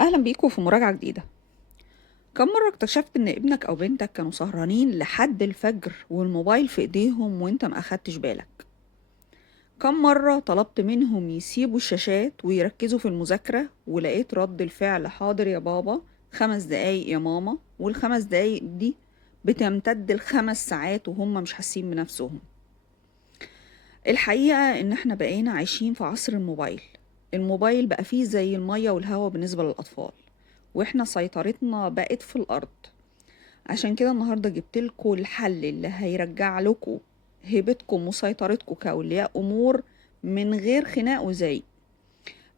أهلا بيكم في مراجعة جديدة. كم مرة اكتشفت إن ابنك أو بنتك كانوا سهرانين لحد الفجر والموبايل في إيديهم وإنت ما أخدتش بالك؟ كم مرة طلبت منهم يسيبوا الشاشات ويركزوا في المذاكرة ولقيت رد الفعل حاضر يا بابا، 5 دقايق يا ماما، وال5 دقايق دي بتمتد ل5 ساعات وهم مش حاسين بنفسهم؟ الحقيقة إن احنا بقينا عايشين في عصر الموبايل. الموبايل بقى فيه زي المية والهوا بالنسبة للأطفال، واحنا سيطرتنا بقت في الأرض. عشان كده النهاردة جبتلكوا الحل اللي هيرجع لكم هيبتكم وسيطرتكم كأولياء أمور من غير خناق وزعيق.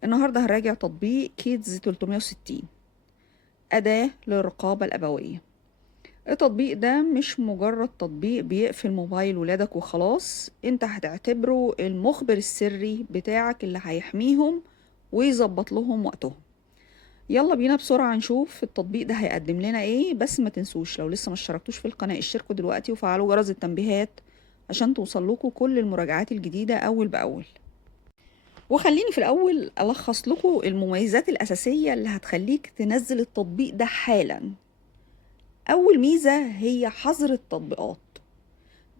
النهاردة هراجع تطبيق كيدز 360، أداة للرقابة الأبوية. التطبيق ده مش مجرد تطبيق بيقفل موبايل ولادك وخلاص، انت هتعتبره المخبر السري بتاعك اللي هيحميهم ويظبط لهم وقتهم. يلا بينا بسرعة نشوف التطبيق ده هيقدم لنا ايه. بس ما تنسوش لو لسه ما اشتركتوش في القناة اشتركوا دلوقتي وفعلوا جرس التنبيهات عشان توصل لكم كل المراجعات الجديدة أول بأول. وخليني في الأول ألخص لكم المميزات الأساسية اللي هتخليك تنزل التطبيق ده حالا. أول ميزة هي حظر التطبيقات.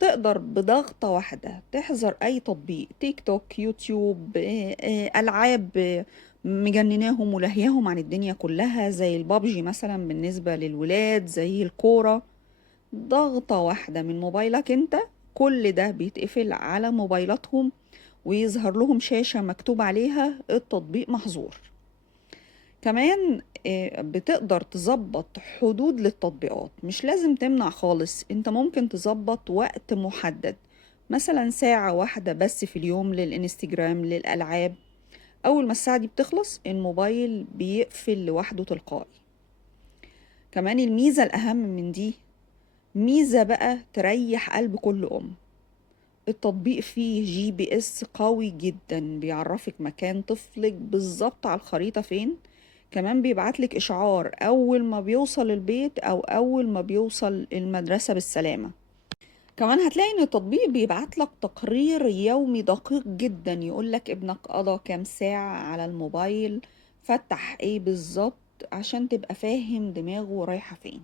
تقدر بضغطة واحدة تحظر أي تطبيق، تيك توك، يوتيوب، ألعاب مجنناهم ولهياهم عن الدنيا كلها زي البابجي مثلا بالنسبة للولاد، زي الكورة. ضغطة واحدة من موبايلك انت كل ده بيتقفل على موبايلاتهم ويظهر لهم شاشة مكتوب عليها التطبيق محظور. كمان بتقدر تظبط حدود للتطبيقات، مش لازم تمنع خالص، انت ممكن تظبط وقت محدد، مثلا ساعة واحدة بس في اليوم للإنستجرام للألعاب. أول ما الساعة دي بتخلص الموبايل بيقفل لوحده تلقائي. كمان الميزة الأهم من دي، ميزة بقى تريح قلب كل أم. التطبيق فيه GPS قوي جدا بيعرفك مكان طفلك بالظبط على الخريطة فين. كمان بيبعتلك إشعار أول ما بيوصل البيت أو أول ما بيوصل المدرسة بالسلامة. كمان هتلاقي إن التطبيق بيبعتلك تقرير يومي دقيق جدا يقولك ابنك قضى كام ساعة على الموبايل، فتح ايه بالظبط، عشان تبقى فاهم دماغه رايحة فين.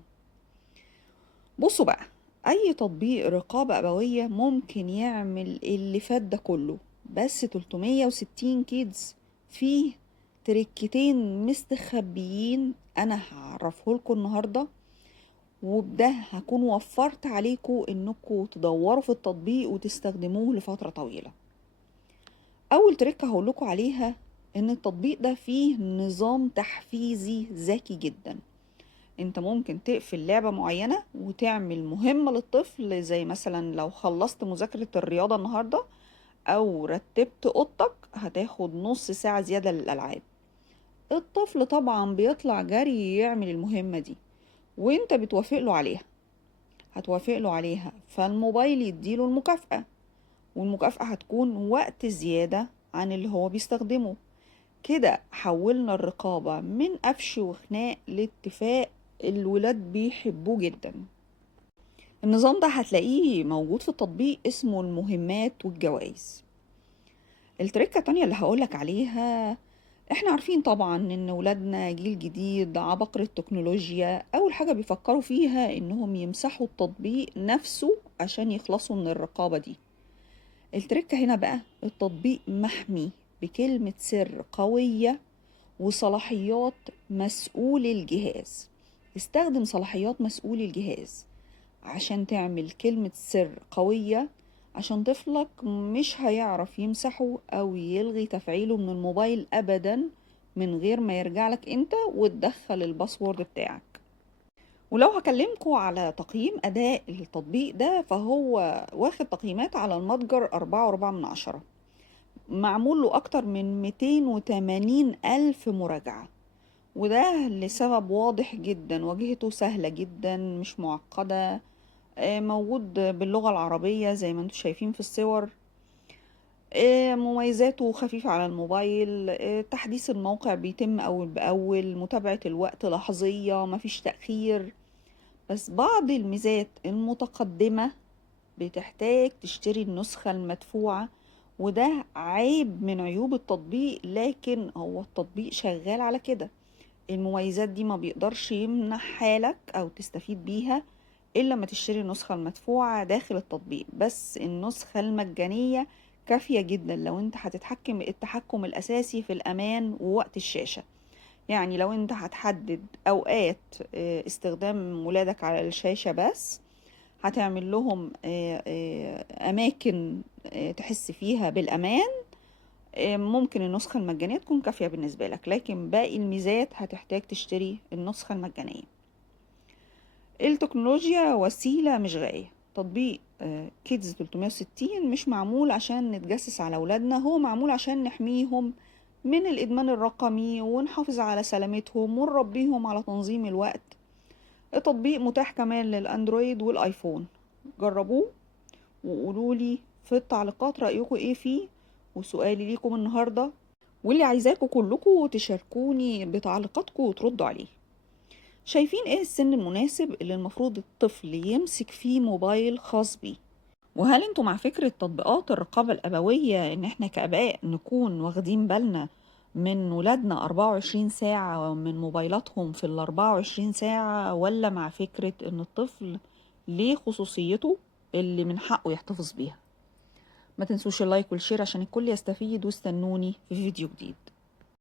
بصوا بقى، اي تطبيق رقابة ابوية ممكن يعمل اللي فات ده كله، بس 360 كيدز فيه تركتين مستخبيين انا هعرفه لكم النهاردة، وبده هكون وفرت عليكم انكم تدوروا في التطبيق وتستخدموه لفترة طويلة. اول تركة هقول لكم عليها ان التطبيق ده فيه نظام تحفيزي ذكي جدا. انت ممكن تقفل لعبة معينة وتعمل مهمة للطفل، زي مثلا لو خلصت مذاكرة الرياضة النهاردة او رتبت اوضتك هتاخد نص ساعة زيادة للألعاب. الطفل طبعا بيطلع جري يعمل المهمة دي وانت بتوافق له عليها. هتوافق له عليها فالموبايل يديله المكافأة، والمكافأة هتكون وقت زيادة عن اللي هو بيستخدمه. كده حولنا الرقابة من قفش وخناق لاتفاق الولاد بيحبوه جدا. النظام ده هتلاقيه موجود في التطبيق اسمه المهمات والجوائز. التركة التانية اللي هقولك عليها، احنا عارفين طبعا ان ولادنا جيل جديد عبقرة التكنولوجيا، اول حاجة بيفكروا فيها انهم يمسحوا التطبيق نفسه عشان يخلصوا من الرقابة دي. التركة هنا بقى التطبيق محمي بكلمة سر قوية وصلاحيات مسؤول الجهاز. استخدم صلاحيات مسؤول الجهاز عشان تعمل كلمة سر قوية، عشان طفلك مش هيعرف يمسحه أو يلغي تفعيله من الموبايل أبدا من غير ما يرجعلك انت وتدخل الباسورد بتاعك. ولو هكلمكوا على تقييم أداء التطبيق ده فهو واخد تقييمات على المتجر 4.4 من 10، معمول له أكتر من 280 ألف مراجعة. وده لسبب واضح جدا، واجهته سهلة جدا مش معقدة، موجود باللغة العربية زي ما انتم شايفين في الصور. مميزاته خفيفة على الموبايل، تحديث الموقع بيتم أول بأول، متابعة الوقت لحظية مفيش تأخير. بس بعض الميزات المتقدمة بتحتاج تشتري النسخة المدفوعة، وده عيب من عيوب التطبيق، لكن هو التطبيق شغال على كده. المميزات دي ما بيقدرش يمنحها لك أو تستفيد بيها إلا ما تشتري النسخة المدفوعة داخل التطبيق. بس النسخة المجانية كافية جدا لو انت هتتحكم التحكم الأساسي في الأمان ووقت الشاشة. يعني لو انت هتحدد أوقات استخدام ولادك على الشاشة بس، هتعمل لهم أماكن تحس فيها بالأمان، ممكن النسخة المجانية تكون كافية بالنسبة لك، لكن باقي الميزات هتحتاج تشتري النسخة المجانية. التكنولوجيا وسيلة مش غاية. تطبيق كيدز 360 مش معمول عشان نتجسس على أولادنا، هو معمول عشان نحميهم من الإدمان الرقمي ونحافظ على سلامتهم ونربيهم على تنظيم الوقت. التطبيق متاح كمان للأندرويد والآيفون. جربوه وقولولي في التعليقات رأيكم ايه فيه. وسؤالي ليكم النهاردة واللي عايزاكم كلكم تشاركوني بتعليقاتكم وتردوا عليه، شايفين ايه السن المناسب اللي المفروض الطفل يمسك فيه موبايل خاص بيه؟ وهل انتوا مع فكرة تطبيقات الرقابة الأبوية ان احنا كآباء نكون واخدين بالنا من ولادنا 24 ساعة من موبايلاتهم في ال 24 ساعة، ولا مع فكرة ان الطفل ليه خصوصيته اللي من حقه يحتفظ بيها؟ ما تنسوش اللايك والشير عشان الكل يستفيد، واستنوني في فيديو جديد.